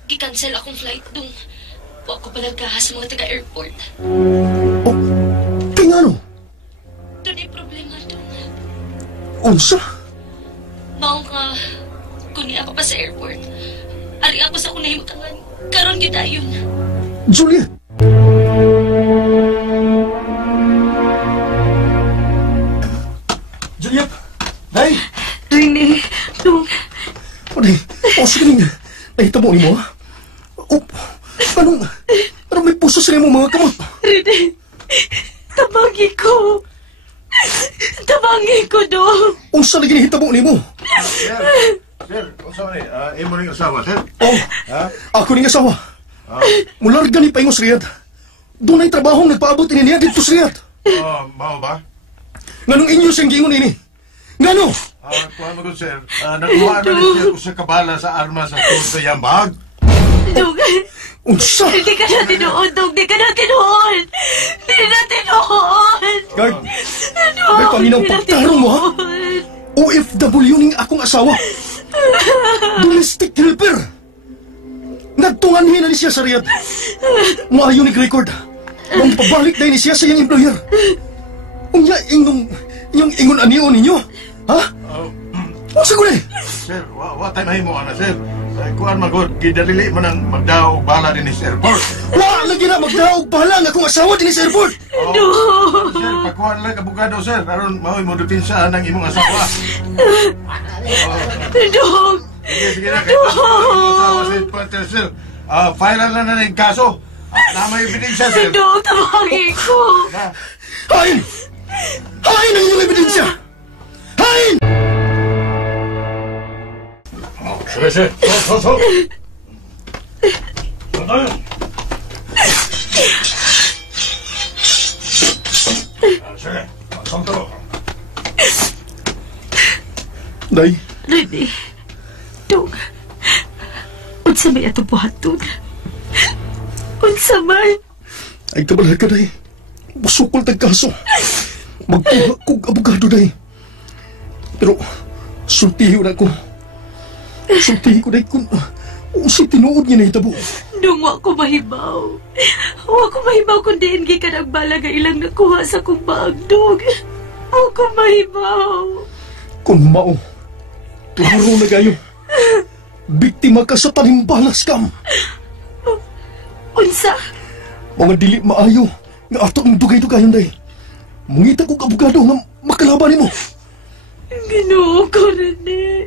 I-cancel akong flight dong. Huwag ko pa nagkahas sa mga taga-airport. Oh, kaya nga no? Doon ay problema dong. Unsa? Maong ka, kuni ako pa sa airport. Ari ako sa akong nahimutangan. Karon kita yun. Juliet! Juliet! Day! Rene, dong. Day, sige nga. Nahitabo ni mo, ha? Anong may puso sa mo mga kamot? Rene, tabangi ko. Tabangi ko, dong. Unsa lagi nahitabo ni mo? Sir, Sorry, imo ning asawa, sir? Oh, ako ning asawa. Mularga ni Paingos Riyadh. Doon ay trabahong nagpaabot ini niya dito sa Riyadh. Mao ba? Nganong inyo siyang giingon ini? Ngano? Kuha mo ko, sir. Nakuha na rin siya ko sa kabala sa arma sa tungkol sa yambag. Dong, Unsa? hindi ka na tinuod, Dong. Hindi ka na tinuod. Hindi na tinuod. Guard, may paminaw pagtarong mo, ha? OFW ning akong asawa. Domestic helper. Nagtunganhin na ni siya sa Riyadh. Maayo ni record. Nung pabalik na ni siya sa iyang employer. Unya, inyong ingon aniyo ninyo? Ha? Masa ko na eh? Sir, what time mahimo ana, sir? Kuhaan magod, gidalili man ang magdaog bala din sa airport. Lagi na magdaog bala nga akong asawa din sa airport. Sir, pagkuhaan lang abogado, sir. Aron mao'y mo depensa ng imong asawa. Dong! Sige na, kahit ang asawa sa airport, sir. File lang na ng kaso. Namay ebidensya, sir. Dong, tabangin ko. Hain! Hain ang inyong ebidensya! Hain! Sige, sir. So. Tayo. Sige, magsang talo. Day, Rene, Dong, unsa may atong buhaton? Unsa man? ay kabalag ka, Day. Busukol tag kaso. Magkuha kong abogado, Day. Pero, sultihin na ko. Sultihin ko, Day, kung si tinuod niya na hitabo. Dong, wa ko mahibaw. Wa ko mahibaw kung diin ka nagbala nga ilang nakuha sa kong baag, Dong. Wa ko mahibaw. Kung mao, klaro na kayo. Biktima ka sa panimbalas kam. Unsa? Mga dili maayo nga ato ang dugay-dugayon, Day. Mungita ko abogado nga makalaban mo. Ginoo ko, Rene.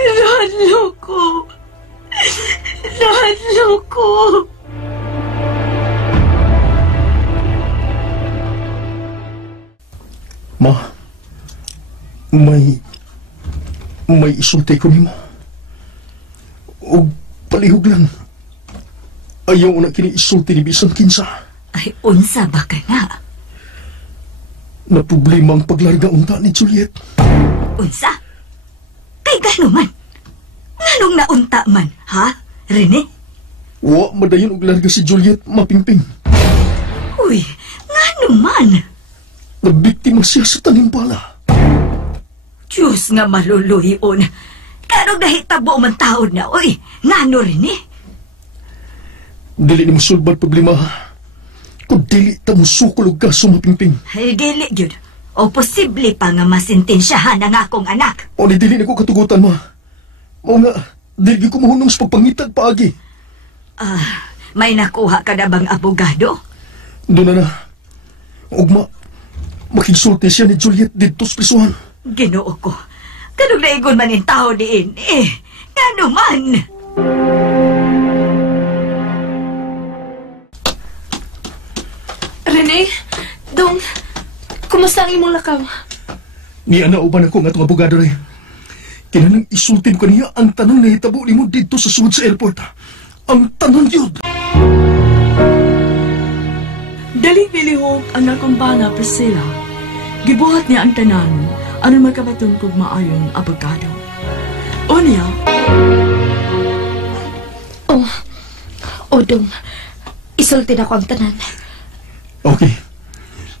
Nahadlo ko. Nahadlo ko. Ma, may isulti ko ni mo. O palihog lang. Ayaw na kini isulti ni Bisan Kinsa. Ay, unsa ba ka na? Na problema ang paglarga unta ni Juliet. Unsa? Kay gano man? Nganong naunta man, ha, Rene? Wa madayon og larga si Juliet, mapingping. Uy, ngano man? Nabiktima siya sa tanimbala. Diyos nga maluluyon. Kano nahitabo man taon na, uy, ngano, Rene? Dili ni mosulbad problema, ha? Kung dili ta musukol og kaso, mapingping. Ay, dili yun. O posible pa nga masintensyahan ang akong anak. O ni dili ni ko katugutan, ma. Mao nga, dili ko mahunong sa pagpangitag paagi. May nakuha ka na bang abogado? Doon na. Ugma, makigsulti siya ni Juliet dito sa prisuhan. Ginoo ko. Kanong naigon man yung tao diin, ngano man? Rene, Dong, kumusta ang imong lakaw? Ni ana uban ako nga itong abogado rin. Kinanang isultin ko niya ang tanong na hitabo ni mo dito sa sud sa airport. Ang tanong yun. Daling bilihog ang nakumbana Priscilla. Gibuhat niya ang tanan aron magkabaton kog maayong abogado. Unya, Dong, isulti na ko ang tanan. Okay.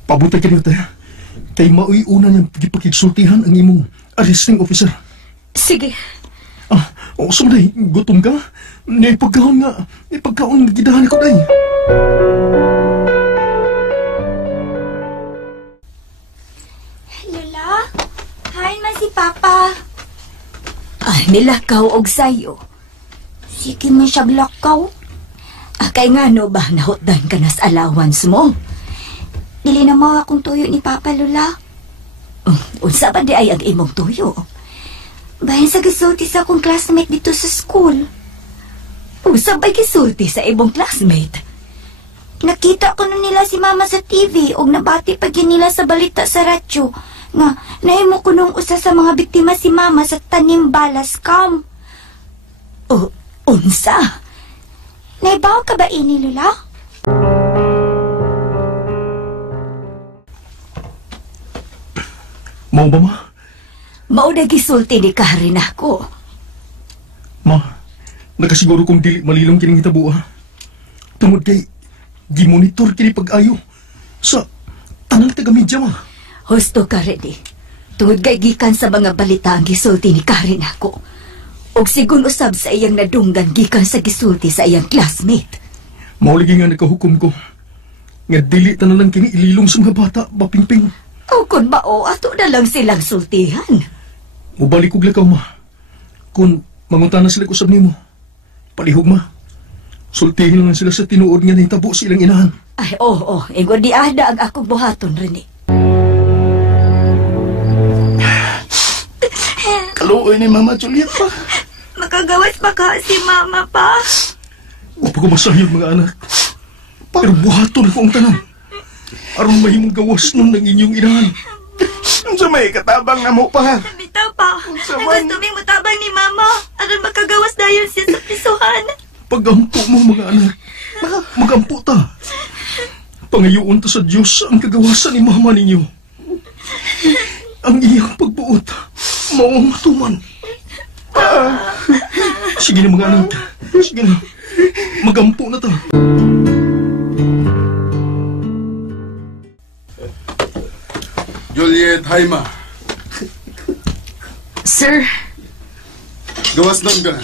Pabuti ka niyo tayo. Kay maui una niyang pagipagigsultihan ang imong arresting officer. Sige. Sumday, gutom ka? Naipagkaon nga gidahan ko, day. Lola, hain man si Papa. Nilakaw og sayo. Sige man siya lakaw. Kay nga no ba nahutdan ka na sa allowance mo? Dili na mo akong tuyo ni Papa, Lola. Unsa ba di ay ang imong tuyo? Bayan sa gisulti sa akong classmate dito sa school. Usa ba'y gisulti sa ibong classmate? Nakita ko nun nila si Mama sa TV o nabati pa nila sa balita sa radyo nga nahimo ko nung usa sa mga biktima si Mama sa tanim balas scam. O, unsa? Naibaw ka ba ini, Lola? Mao ba, ma? Mao na gisulti ni Karin ako. Ma, nakasiguro kong dili malilong kining hitabo, ha? Tungod kay gimonitor kini pag-ayo sa tanang taga-media, ma. Husto ka rin eh. Tungod kay gikan sa mga balita ang gisulti ni Karin ako. Og sigun usab sa iyang nadunggan gikan sa gisulti sa iyang classmate. Mauligi nga nakahukom ko. Nga dili ta na lang kini ililong sa mga bata, Bapingping. O kung mao, ato na lang silang sultihan. Mubalik og lakaw, ma. Kung mangunta na sila kusab nimo. Palihog, ma. Sultihin lang sila sa tinuod nga nahitabo sa ilang inahan. Ay, oo. Ingon di ada ang akong buhaton, Rene. Kaluoy ni Mama Juliet pa. Makagawas pa ka si Mama pa. Wapa ko masahil, mga anak. Pero buhaton ko ang tanan. Aron mahimong gawas nun ng inyong inahan. Sa may katabang na mo pa. Bitaw pa. Gusto ming matabang ni Mama. Aron makagawas dayon siya sa pisuhan. Pagampo mo, mga anak. Magampo ta. Pangayoon ta sa Diyos ang kagawasan ni Mama ninyo. Ang iyang pagbuot, maong matuman. Sige na, mga anak. Sige na. Magampo na ta. Juliet, hi, ma. Sir, Gawas doon ka na.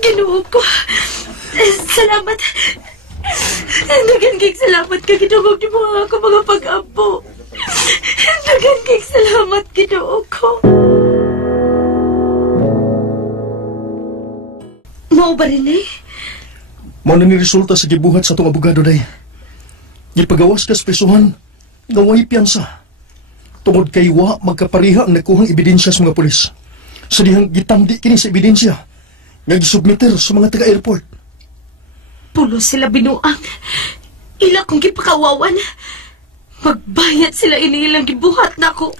Ginoo ko. Salamat. Nagangig salamat ka, Ginoo, di mo ako mga pag-ampo. Nagangig salamat, Ginoo ko. Mao ba rin eh? Mao na ni resulta sa gibuhat sa itong abogado, day. Gipagawas ka sa prisuhan, naway piyansa. Tungod kay wa magkapariha ang nakuhang ebidensya sa mga pulis. Sa dihang gitandi kini sa ebidensya, nag-submiter sa mga taga-airport. Pulo sila binuang. Ila kong gipakawawan. Magbayad sila inilang gibuhat na ko.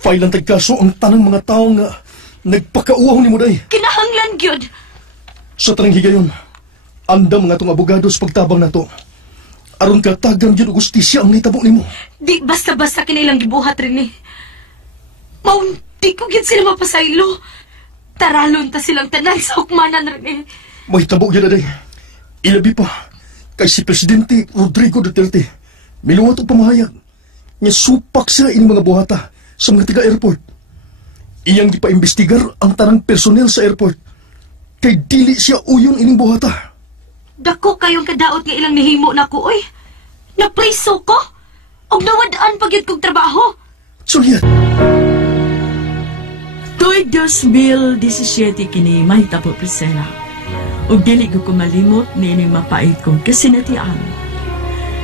Failan tagkaso ang tanang mga tao nga nagpakauaw ni mo, day. Kinahanglan gyud. Sa tanang higayon, andam mga itong abogado sa pagtabang na to. Aron katagang yun o gustisya ang naitabo ni mo. Di basta-basta kinilang gibuhat rin eh. Maun, di ko gyud sila mapasaylo. Taralon ta silang tanan sa hukmanan rin eh. May tabo yun, day. Ilabi pa, kay si Presidente Rodrigo Duterte, miluwat o pamahayag, niya supak sila ining mga buhata sa mga taga-airport. Iyang ipaimbestigar ang tanang personel sa airport, kay dili siya uyon ining buhata. Dako kayong kadaot nga ilang nihimo na ko, oy. Napriso ko? O nawadaan pag yun kong trabaho? Juliet! Tuig 2017 kini mahitabo Priscilla. Ug dili ko kumalimot ni ining mapait kong kasinatian.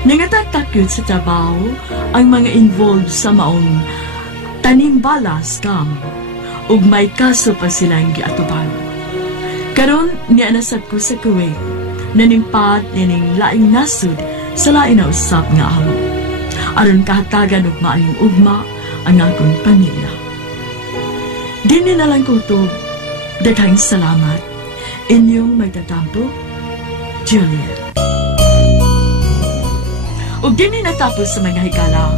Nangatatakot sa trabaho ang mga involved sa maong tanimbala scam ug may kaso pa silang giatuban. Karon niya nasab ko sa Kuwait, nanimpad nining laing nasud sa lain na usab nga amo. Aron kahatagan og maayong ugma ang akong pamilya. Dini na lang ko to, daghang salamat. Inyong magtatampo, Juliet. Ug dini natapos sa mga higala,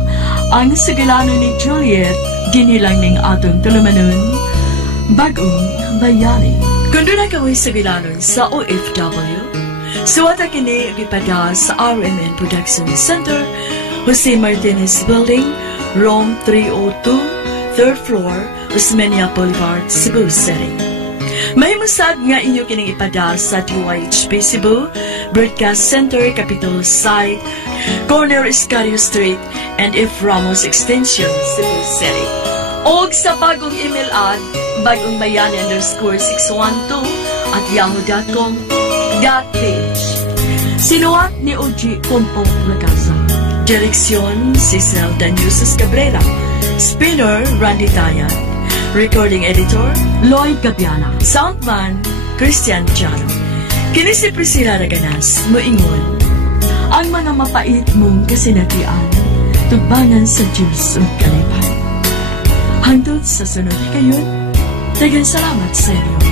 ang sigilano ni Juliet, ginilang ning atong tulumanon, bagong bayani. Kung doon na kaway sigilanon sa OFW, suwata kini ipada sa RMN Production Center, Jose Martinez Building, Rome 302, 3rd floor, Osmeña Boulevard, Cebu City. May musad nga inyo kining ipada sa DYHP Cebu, Broadcast Center, Capitol Site, Corner Escario Street, and F. Ramos Extension, Cebu City. Og sa bagong email ad, bagongbayani_612 at yahoo.com.ph. Sinuwat ni O.G. Pompong Lagaza. Direksyon, Cecil Daniuses Cabrera. Spinner, Randy Dayan. Recording Editor, Lloyd Gabiana. Soundman, Christian Charo. Kini si Priscilla Raganas, moingon. Ang mga mapait mong kasinatian, tugbangan sa Diyos ug kalipay. Hangtod sa sunod kayon, daghang salamat sa inyo.